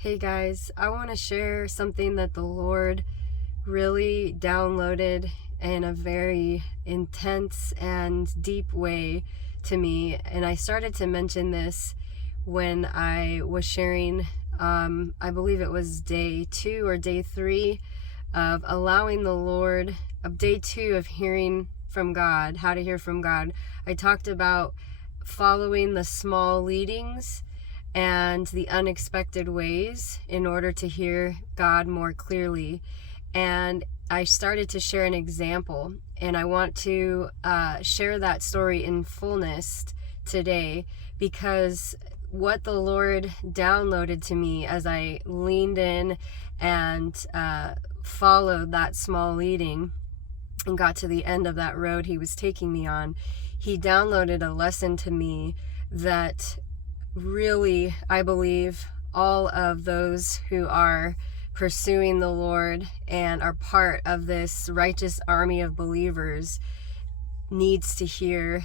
Hey guys, I want to share something that the Lord really downloaded in a very intense and deep way to me. And I started to mention this when I was sharing, I believe it was day 2 or day 3 of allowing the Lord, of day 2 of hearing from God, how to hear from God. I talked about following the small leadings and the unexpected ways in order to hear God more clearly. And I started to share an example, and I want to share that story in fullness today, because what the Lord downloaded to me as I leaned in and followed that small leading and got to the end of that road He was taking me on, He downloaded a lesson to me that really, I believe all of those who are pursuing the Lord and are part of this righteous army of believers needs to hear,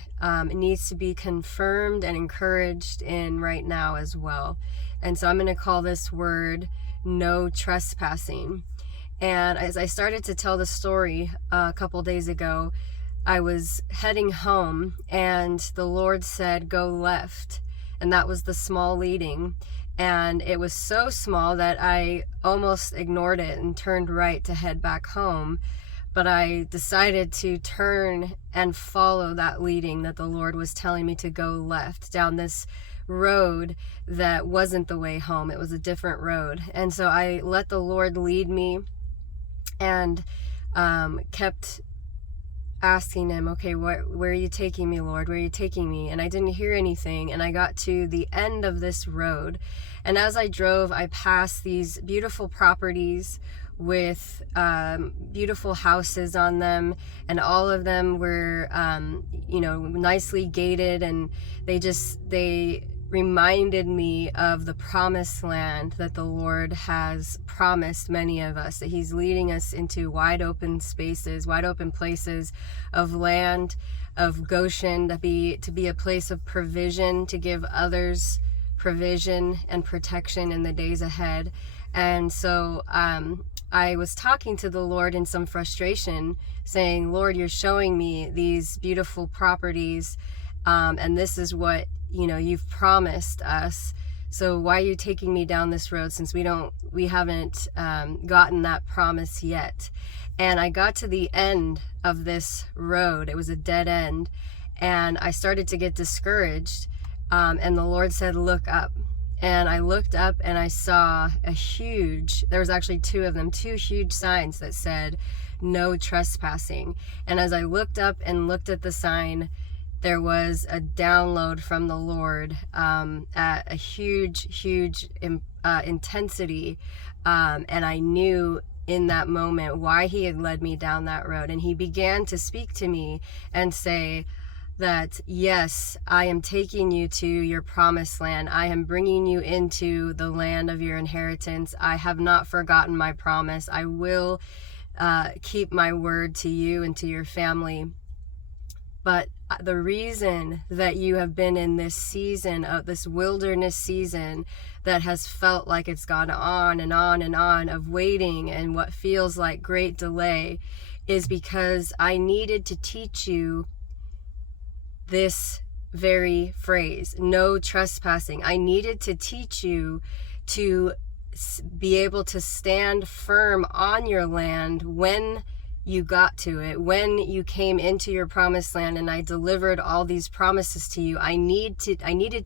needs to be confirmed and encouraged in right now as well. And so I'm going to call this word no trespassing. And as I started to tell the story a couple days ago, I was heading home and the Lord said, go left. And that was the small leading. And it was so small that I almost ignored it and turned right to head back home. But I decided to turn and follow that leading that the Lord was telling me to go left down this road that wasn't the way home. It was a different road. And so I let the Lord lead me and kept asking Him, okay, where are you taking me, Lord? Where are you taking me? And I didn't hear anything. And I got to the end of this road. And as I drove, I passed these beautiful properties with beautiful houses on them. And all of them were, nicely gated. And they reminded me of the promised land that the Lord has promised many of us, that He's leading us into wide open spaces, wide open places of land, of Goshen, to be a place of provision, to give others provision and protection in the days ahead. And so I was talking to the Lord in some frustration, saying, Lord, you're showing me these beautiful properties, and this is what you've promised us. So why are you taking me down this road, since we haven't gotten that promise yet? And I got to the end of this road. It was a dead end, and I started to get discouraged. And the Lord said, look up. And I looked up and I saw there was actually 2 of them, 2 huge signs that said no trespassing. And as I looked up and looked at the sign, there was a download from the Lord at a huge intensity. And I knew in that moment why He had led me down that road. And He began to speak to me and say that, yes, I am taking you to your promised land. I am bringing you into the land of your inheritance. I have not forgotten my promise. I will keep my word to you and to your family. But the reason that you have been in this season, of this wilderness season that has felt like it's gone on and on and on, of waiting and what feels like great delay, is because I needed to teach you this very phrase, no trespassing. I needed to teach you to be able to stand firm on your land when you got to it, when you came into your promised land and I delivered all these promises to you. I needed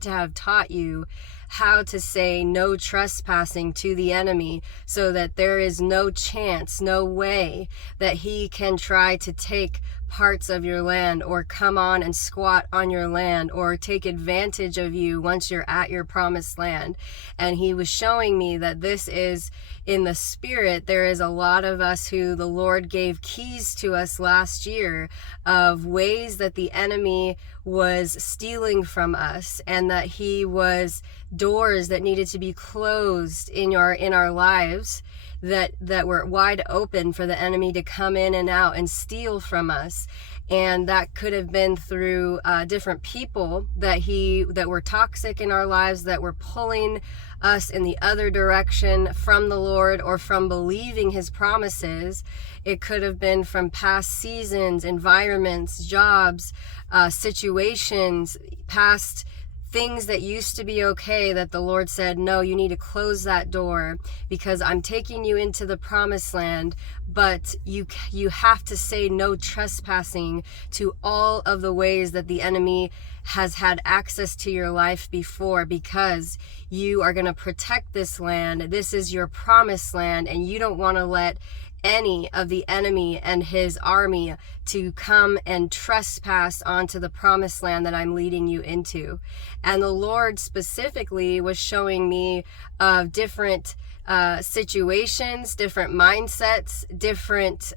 to have taught you how to say no trespassing to the enemy, so that there is no chance, no way that he can try to take parts of your land or come on and squat on your land or take advantage of you once you're at your promised land. And He was showing me that this is in the spirit. There is a lot of us who the Lord gave keys to us last year of ways that the enemy was stealing from us, and that he was doors that needed to be closed in our lives that were wide open for the enemy to come in and out and steal from us. And that could have been through different people that were toxic in our lives, that were pulling us in the other direction from the Lord or from believing his promises. It could have been from past seasons, environments, jobs, situations, past things that used to be okay, that the Lord said, no, you need to close that door because I'm taking you into the promised land, but you have to say no trespassing to all of the ways that the enemy has had access to your life before, because you are going to protect this land. This is your promised land, and you don't want to let any of the enemy and his army to come and trespass onto the promised land that I'm leading you into. And the Lord specifically was showing me different situations, different mindsets, different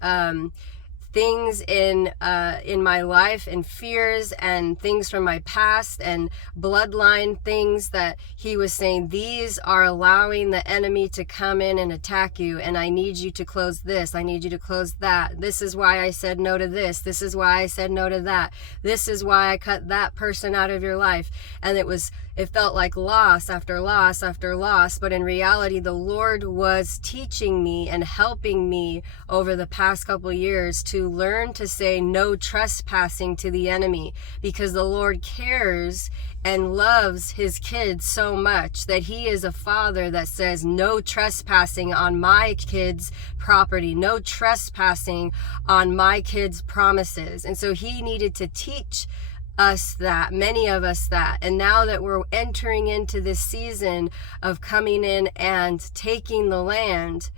things in my life, and fears and things from my past and bloodline things that he was saying, these are allowing the enemy to come in and attack you, and I need you to close this, I need you to close that. This is why I said no to this. This is why I said no to that. This is why I cut that person out of your life. And it felt like loss after loss after loss, but in reality, the Lord was teaching me and helping me over the past couple of years to learn to say no trespassing to the enemy, because the Lord cares and loves his kids so much that he is a father that says no trespassing on my kids' property, no trespassing on my kids' promises. And so he needed to teach us that, many of us that. And now that we're entering into this season of coming in and taking the land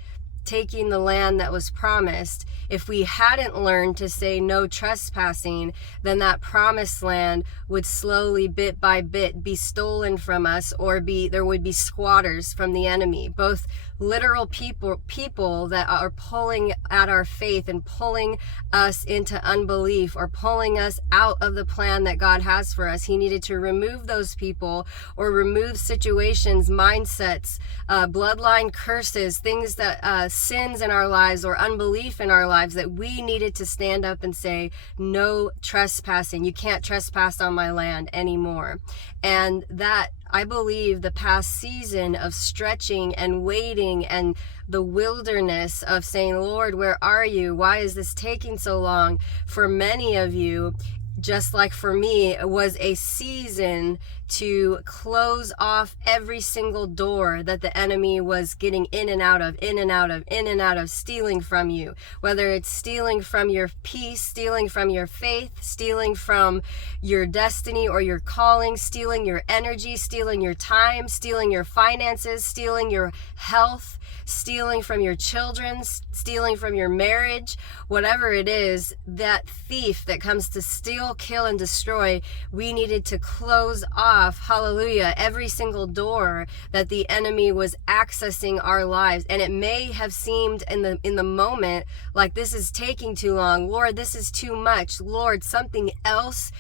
that was promised, if we hadn't learned to say no trespassing, then that promised land would slowly, bit by bit, be stolen from us, or there would be squatters from the enemy, both literal people that are pulling at our faith and pulling us into unbelief, or pulling us out of the plan that God has for us. He needed to remove those people, or remove situations, mindsets, bloodline curses, things that sins in our lives or unbelief in our lives, that we needed to stand up and say no trespassing. You can't trespass on my land anymore. And that, I believe, the past season of stretching and waiting and the wilderness of saying, Lord, where are you? Why is this taking so long? For many of you, just like for me, it was a season to close off every single door that the enemy was getting in and out of, stealing from you. Whether it's stealing from your peace, stealing from your faith, stealing from your destiny or your calling, stealing your energy, stealing your time, stealing your finances, stealing your health, stealing from your children, stealing from your marriage, whatever it is, that thief that comes to steal, kill, and destroy, we needed to close off, hallelujah, every single door that the enemy was accessing our lives. And it may have seemed in the moment like, this is taking too long. Lord, this is too much. Lord, something else.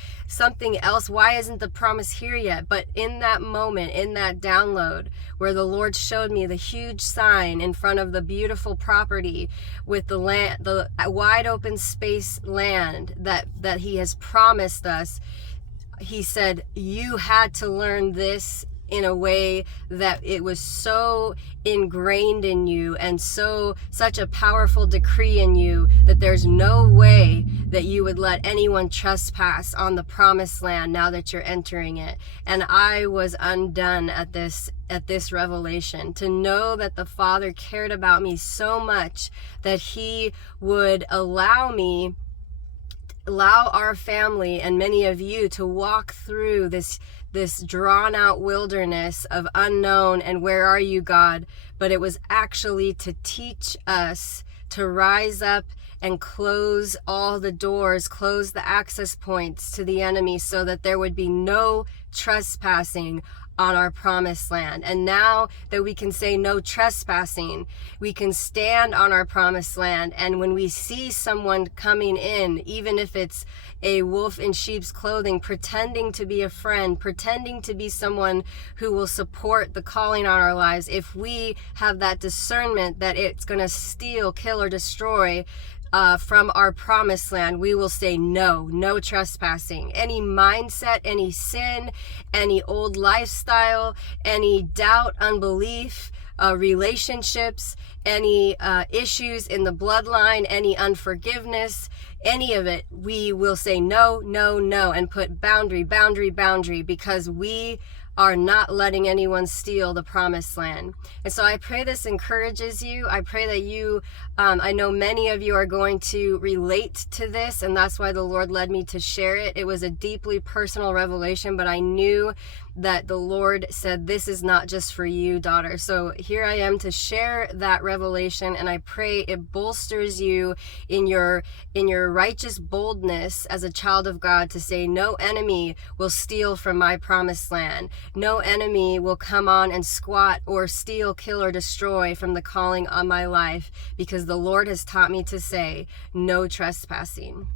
Why isn't the promise here yet? But in that moment, in that download where the Lord showed me the huge sign in front of the beautiful property with the land, the wide open space land that he has promised us, he said, you had to learn this in a way that it was so ingrained in you and such a powerful decree in you that there's no way that you would let anyone trespass on the promised land now that you're entering it. And I was undone at this revelation, to know that the Father cared about me so much that he would allow our family and many of you to walk through this drawn out wilderness of unknown and where are you, God? But it was actually to teach us to rise up and close all the doors, close the access points to the enemy, so that there would be no trespassing on our promised land. And now that we can say no trespassing, we can stand on our promised land. And when we see someone coming in, even if it's a wolf in sheep's clothing, pretending to be a friend, pretending to be someone who will support the calling on our lives, if we have that discernment that it's going to steal, kill, or destroy from our promised land, we will say no trespassing. Any mindset, any sin, any old lifestyle, any doubt, unbelief, relationships, any issues in the bloodline, any unforgiveness, any of it, we will say no, and put boundary, because we are not letting anyone steal the promised land. And so I pray this encourages you. I pray that you, I know many of you are going to relate to this, and that's why the Lord led me to share it. It was a deeply personal revelation, but I knew that the Lord said, this is not just for you, daughter. So here I am to share that revelation, and I pray it bolsters you in your righteous boldness as a child of God to say, no enemy will steal from my promised land. No enemy will come on and squat or steal, kill, or destroy from the calling on my life, because the Lord has taught me to say no trespassing.